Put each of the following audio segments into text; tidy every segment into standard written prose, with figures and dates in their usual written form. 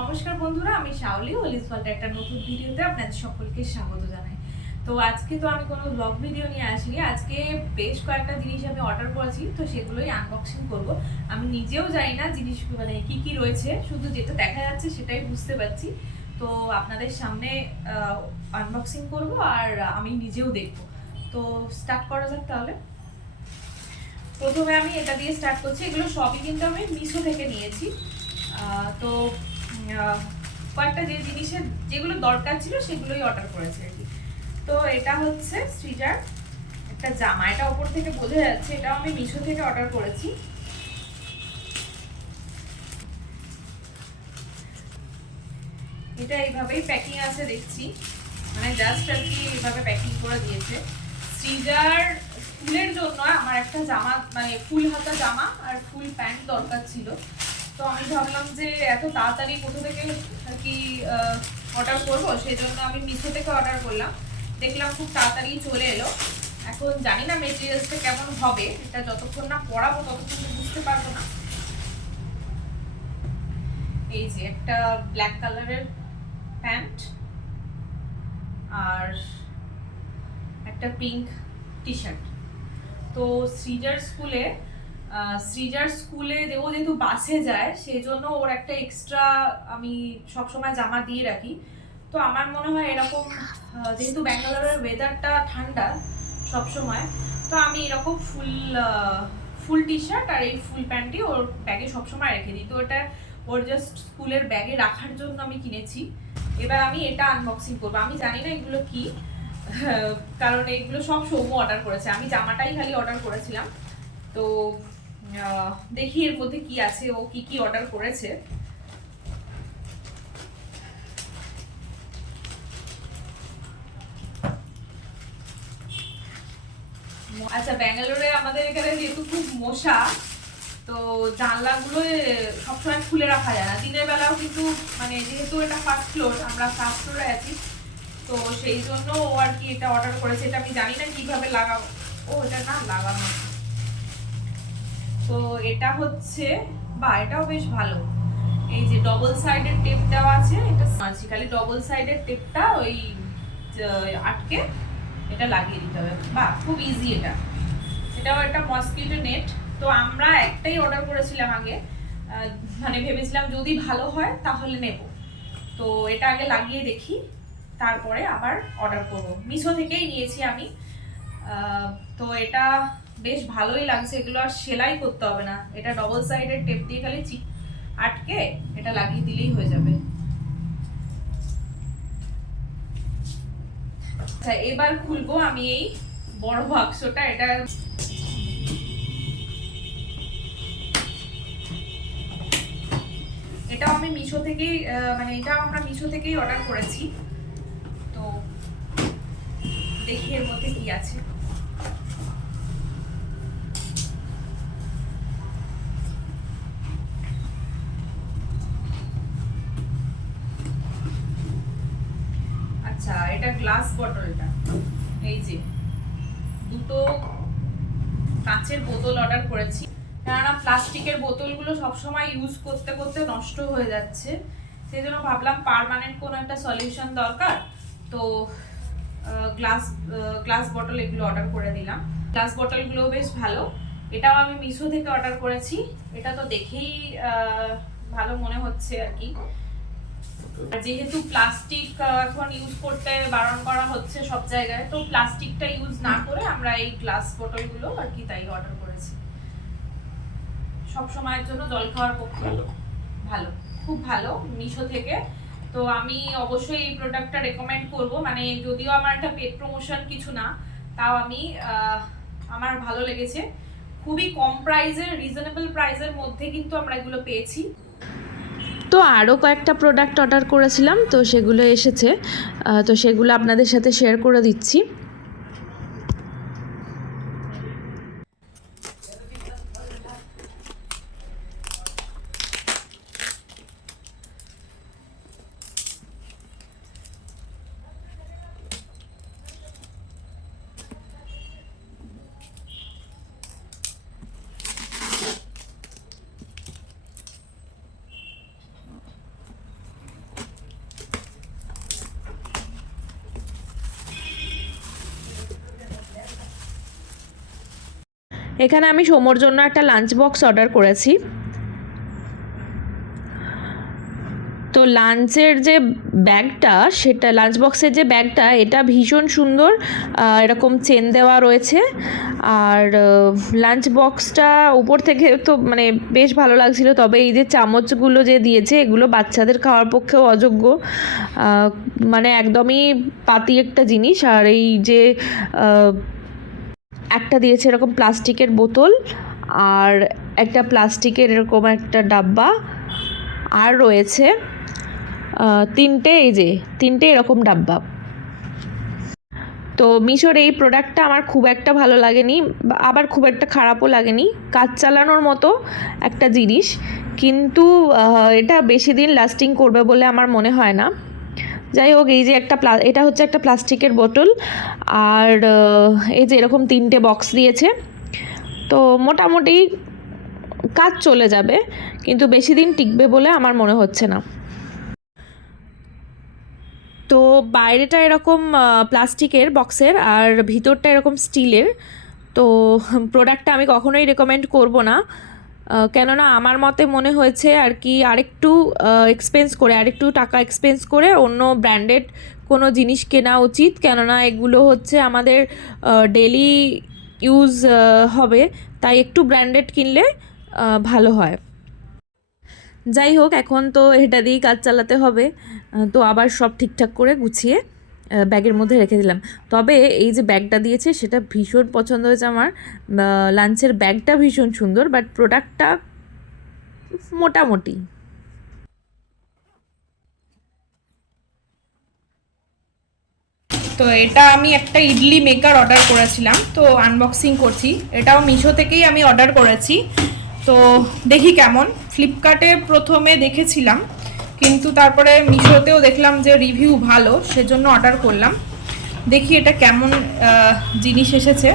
নমস্কার বন্ধুরা, আমি শাওলি ওলিস ওয়ার্ল্ড একটা নতুন ভিডিওতে আপনাদের সকলকে স্বাগত জানাই। তো আজকে তো আমি কোনো ব্লগ ভিডিও নিয়ে আসিনি। আজকে বেশ কয়েকটা জিনিস আমি অর্ডার করেছি, তো সেগুলোই আনবক্সিং করব। আমি নিজেও জানি না জিনিস মানে কি কি রয়েছে, শুধু যেটা দেখা যাচ্ছে সেটাই বুঝতে পারছি। তো আপনাদের সামনে আনবক্সিং করব আর আমি নিজেও দেখব। তো স্টার্ট করা যাক তাহলে। প্রথমে আমি এটা দিয়ে স্টার্ট করছি। এগুলো সবই কিন্তু আমি মিশো থেকে নিয়েছি। তো কয়েকটা যে জিনিসের যেগুলো দরকার ছিল সেগুলোই অর্ডার করেছি আর কি। তো এটা হচ্ছে সৃজার একটা জামা, এটা ওপর থেকে বোঝা যাচ্ছে, এটাও আমি মিশো থেকে অর্ডার করেছি। এটা এইভাবেই প্যাকিং আছে দেখছি, মানে জাস্ট আর কি এইভাবে প্যাকিং করে দিয়েছে। সৃজার স্কুলের জন্য আমার একটা জামা, মানে ফুল হাতা জামা আর ফুল প্যান্ট দরকার ছিল। তো আমি ভাবলাম যে এত তাড়াতাড়ি কোথা থেকে আর কি অর্ডার করবো, সেই জন্য আমি মিশো থেকে অর্ডার করলাম। দেখলাম খুব তাড়াতাড়ি চলে এলো। এখন জানি না মেটেরিয়ালসটা কেমন হবে, এটা যতক্ষণ না পরাবো ততক্ষণ বুঝতে পারবো না। এই যে একটা ব্ল্যাক কালারের প্যান্ট আর একটা পিঙ্ক টি শার্ট। তো সৃজার স্কুলে ও যেহেতু বাসে যায়, সেই জন্য ওর একটা এক্সট্রা আমি সবসময় জামা দিয়ে রাখি। তো আমার মনে হয় এরকম, যেহেতু ব্যাঙ্গালোরের ওয়েদারটা ঠান্ডা সবসময়, তো আমি এরকম ফুল টি শার্ট আর এই ফুল প্যান্টটি ওর ব্যাগে সবসময় রেখে দিই। তো এটা ওর জাস্ট স্কুলের ব্যাগে রাখার জন্য আমি কিনেছি। এবার আমি এটা আনবক্সিং করবো। আমি জানি না এগুলো কি, কারণ এগুলো সব সৌম্য অর্ডার করেছে, আমি জামাটাই খালি অর্ডার করেছিলাম। তো দেখি এর মধ্যে কি আছে, ও কি কি অর্ডার করেছে। আচ্ছা, ব্যাঙ্গালোরে আমাদের এখানে যেহেতু খুব মশা, তো জানলাগুলো সবসময় খুলে রাখা যায় না। দিনের বেলাও কিন্তু, মানে যেহেতু এটা ফার্স্ট ফ্লোর, আমরা ফার্স্ট ফ্লোরে আছি, তো সেই জন্য ও আর কি এটা অর্ডার করেছে। এটা আমি জানি না কিভাবে লাগাবো। ও এটা না লাগানো। তো এটা হচ্ছে, বা এটাও বেশ ভালো। এই যে ডবল সাইডের টেপ দেওয়া আছে, এটা আছে খালি ডবল সাইডের টেপটা ওই আটকে এটা লাগিয়ে দিতে হবে। বাহ, খুব ইজি এটা। এটাও একটা মসকিটো নেট। তো আমরা একটাই অর্ডার করেছিলাম আগে, মানে ভেবেছিলাম যদি ভালো হয় তাহলে নেব। তো এটা আগে লাগিয়ে দেখি, তারপরে আবার অর্ডার করব। মিশো থেকেই নিয়েছি আমি। তো এটা বেশ ভালোই লাগছে। এগুলো আর সেলাই করতে হবে না, এটা ডবল সাইডের টেপ দিয়ে খালি আটকে এটা লাগিয়ে দিলেই হয়ে যাবে। আচ্ছা, এবার খুলবো আমি এই বড় বাক্সটা। এটাও আমি মিশো থেকেই, মানে এটাও আমরা মিশো থেকেই অর্ডার করেছি। তো দেখি এর মধ্যে কি আছে। আচ্ছা, এটা গ্লাস বটলটা। এই যে দুটো কাঁচের বোতল অর্ডার করেছি, কেননা প্লাস্টিকের বোতলগুলো সবসময় ইউজ করতে করতে নষ্ট হয়ে যাচ্ছে। সেই জন্য ভাবলাম পার্মানেন্ট কোনো একটা সলিউশন দরকার। তো গ্লাস গ্লাস বটল এগুলো অর্ডার করে দিলাম। গ্লাস বটলগুলো বেশ ভালো। এটাও আমি মিশো থেকে অর্ডার করেছি। এটা তো দেখেই ভালো মনে হচ্ছে আর কি। যেহেতু প্লাস্টিক এখন ইউজ করতে বারণ করা হচ্ছে সব জায়গায়, তো প্লাস্টিকটা ইউজ না করে আমরা এই গ্লাস বোতলগুলো আর কি তাই অর্ডার করেছি। সব সময়ের জন্য জল খাওয়ার পক্ষে ভালো, খুব ভালো মিশো থেকে। তো আমি অবশ্যই এই প্রোডাক্টটা রেকমেন্ড করব। মানে যদিও আমার একটা পেড প্রমোশন কিছু না, তাও আমি আমার ভালো লেগেছে। খুবই কম প্রাইসের, রিজনেবল প্রাইসের মধ্যে কিন্তু আমরা এগুলো পেয়েছি। তো আরও কয়েকটা প্রোডাক্ট অর্ডার করেছিলাম, তো সেগুলো এসেছে, তো সেগুলো আপনাদের সাথে শেয়ার করে দিচ্ছি। এখানে আমি সোমর জন্য একটা লাঞ্চ বক্স অর্ডার করেছি। তো লাঞ্চের যে ব্যাগটা, সেটা লাঞ্চ বক্সের যে ব্যাগটা, এটা ভীষণ সুন্দর, এরকম চেন দেওয়া রয়েছে। আর লাঞ্চ বক্সটা উপর থেকে তো মানে বেশ ভালো লাগছিল, তবে এই যে চামচগুলো যে দিয়েছে এগুলো বাচ্চাদের খাওয়ার পক্ষেও অযোগ্য, মানে একদমই পাতি একটা জিনিস। আর এই যে একটা দিয়েছে এরকম প্লাস্টিকের বোতল, আর একটা প্লাস্টিকের এরকম একটা ডাব্বা, আর রয়েছে তিনটে এরকম ডাব্বা। তো মিশোর এই প্রোডাক্টটা আমার খুব একটা ভালো লাগেনি, আবার খুব একটা খারাপও লাগেনি। কাজ চালানোর মতো একটা জিনিস, কিন্তু এটা বেশি দিন লাস্টিং করবে বলে আমার মনে হয় না। যাই হোক, এই যে এটা হচ্ছে একটা প্লাস্টিকের বোতল, আর এই যে এরকম 3টে বক্স দিয়েছে। তো মোটামুটি কাজ চলে যাবে, কিন্তু বেশি দিন টিকবে বলে আমার মনে হচ্ছে না। তো বাইরেটা এরকম প্লাস্টিকের বক্সের, আর ভিতরটা এরকম স্টিলের। তো প্রোডাক্টটা আমি কখনোই রেকমেন্ড করব না, কেননা আমার মতে মনে হয়েছে আর কি আরেকটু আরেকটু টাকা এক্সপেন্স করে অন্য ব্র্যান্ডেড কোনো জিনিস কেনা উচিত, কেননা এগুলো হচ্ছে আমাদের ডেলি ইউজ হবে, তাই একটু ব্র্যান্ডেড কিনলে ভালো হয়। যাই হোক, এখন তো এটা দিয়েই কাজ চালাতে হবে, তো আবার সব ঠিকঠাক করে গুছিয়ে ব্যাগের মধ্যে রেখে দিলাম। তবে এই যে ব্যাগটা দিয়েছে সেটা ভীষণ পছন্দ হয়েছে আমার। লাঞ্চের ব্যাগটা ভীষণ সুন্দর, বাট প্রোডাক্টটা মোটামুটি। তো এটা আমি একটা ইডলি মেকার অর্ডার করেছিলাম, তো আনবক্সিং করছি। এটাও মিশো থেকেই আমি অর্ডার করেছি। তো দেখি কেমন। ফ্লিপকার্টে প্রথমে দেখেছিলাম, কিন্তু তারপরে মিশোতেও দেখলাম যে রিভিউ ভালো, সেজন্য অর্ডার করলাম। দেখি এটা কেমন জিনিস এসেছে।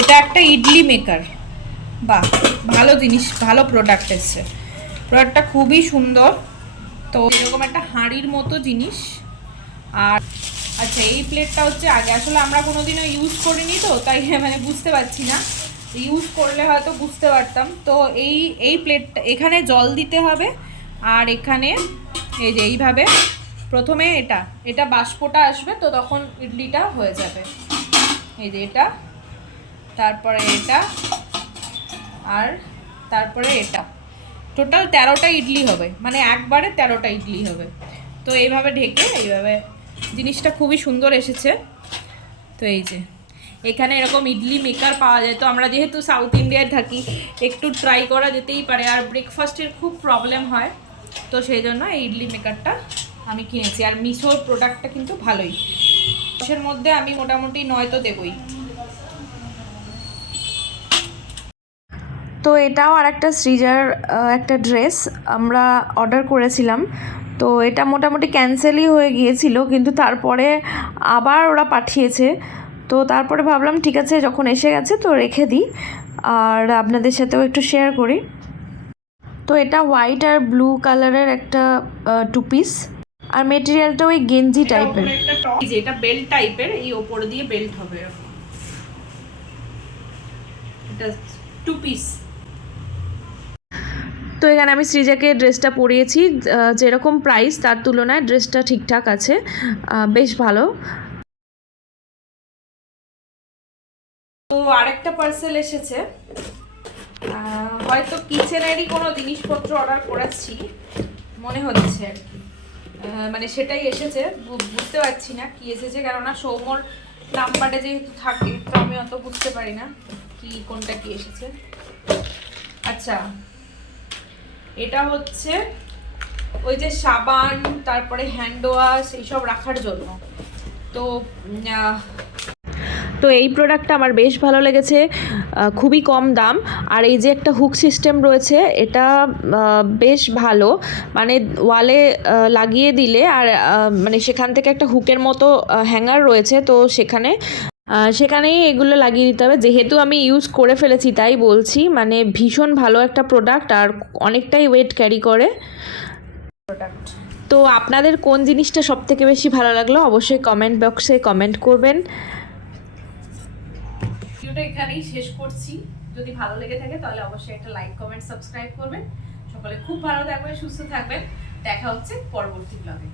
এটা একটা ইডলি মেকার, বাহ, ভালো জিনিস, ভালো প্রোডাক্ট এসছে। প্রোডাক্টটা খুবই সুন্দর। তো এরকম একটা হাঁড়ির মতো জিনিস। আর আচ্ছা, এই প্লেটটা হচ্ছে আগে আসলে আমরা কোনোদিনও ইউজ করিনি, তো তাই মানে বুঝতে পারছি না। ইউজ করলে হয়তো বুঝতে পারতাম। তো এই প্লেটটা, এখানে জল দিতে হবে, আর এখানে এই যে এইভাবে প্রথমে এটা বাষ্পটা আসবে, তো তখন ইডলিটা হয়ে যাবে। এই যে এটা, তারপরে এটা, আর তারপরে এটা। টোটাল 13টা ইডলি হবে, মানে একবারে 13টা ইডলি হবে। তো এইভাবে ঢেকে এইভাবে, জিনিসটা খুবই সুন্দর এসেছে। তো এই যে এখানে এরকম ইডলি মেকার পাওয়া যায়। তো আমরা যেহেতু সাউথ ইন্ডিয়ায় থাকি, একটু ট্রাই করা যেতেই পারে। আর ব্রেকফাস্টের খুব প্রবলেম হয়, তো সেই জন্য এই ইডলি মেকারটা আমি কিনেছি। আর মিশোর প্রোডাক্টটা কিন্তু ভালোই, 10-এর মধ্যে আমি মোটামুটি 9 তো দেবই। তো এটাও আর একটা সৃজার একটা ড্রেস আমরা অর্ডার করেছিলাম। তো এটা মোটামুটি ক্যান্সেলই হয়ে গিয়েছিল, কিন্তু তারপরে আবার ওরা পাঠিয়েছে। তো তারপরে ভাবলাম ঠিক আছে, যখন এসে গেছে তো রেখে দিই, আর আপনাদের সাথেও একটু শেয়ার করি। তো এটা হোয়াইট আর ব্লু কালারের একটা 2 পিস, আর মেটেরিয়ালটা ওই গেঞ্জি টাইপের। এটা বেল্ট টাইপের, এই ওপরে দিয়ে বেল্ট হবে এরকম। এটা 2 পিস। তো এখানে আমি সৃজাকে ড্রেসটা পরিয়েছি, যেরকম প্রাইস তার তুলনায় ড্রেসটা ঠিকঠাক আছে, বেশ ভালো। তো আরেকটা পার্সেল এসেছে, হয়তো কিচেনেরই কোনো জিনিসপত্র অর্ডার করেছি মনে হচ্ছে আর কি। মানে সেটাই এসেছে, বুঝতে পারছি না কি এসেছে, কেননা সৌমর নাম্বারে যেহেতু থাকে, তো আমি অত বুঝতে পারি না কি কোনটা কি এসেছে। আচ্ছা, এটা হচ্ছে ওই যে সাবান, তারপরে হ্যান্ড ওয়াশ, এইসব রাখার জন্য। তো তো এই প্রোডাক্টটা আমার বেশ ভালো লেগেছে, খুবই কম দাম। আর এই যে একটা হুক সিস্টেম রয়েছে, এটা বেশ ভালো, মানে ওয়ালে লাগিয়ে দিলে আর মানে সেখান থেকে একটা হুকের মতো হ্যাঙ্গার রয়েছে, তো সেখানেই এগুলো লাগিয়ে দিতে হবে। যেহেতু আমি ইউজ করে ফেলেছি তাই বলছি, মানে ভীষণ ভালো একটা প্রোডাক্ট আর অনেকটাই ওয়েট ক্যারি করে প্রোডাক্ট। তো আপনাদের কোন জিনিসটা সবথেকে বেশি ভালো লাগলো অবশ্যই কমেন্ট বক্সে কমেন্ট করবেন। ভিডিওটা এখানেই শেষ করছি। যদি ভালো লেগে থাকে তাহলে অবশ্যই একটা লাইক, কমেন্ট, সাবস্ক্রাইব করবেন। সকলে খুব ভালো থাকবেন, সুস্থ থাকবেন। দেখা হচ্ছে পরবর্তী ব্লগে।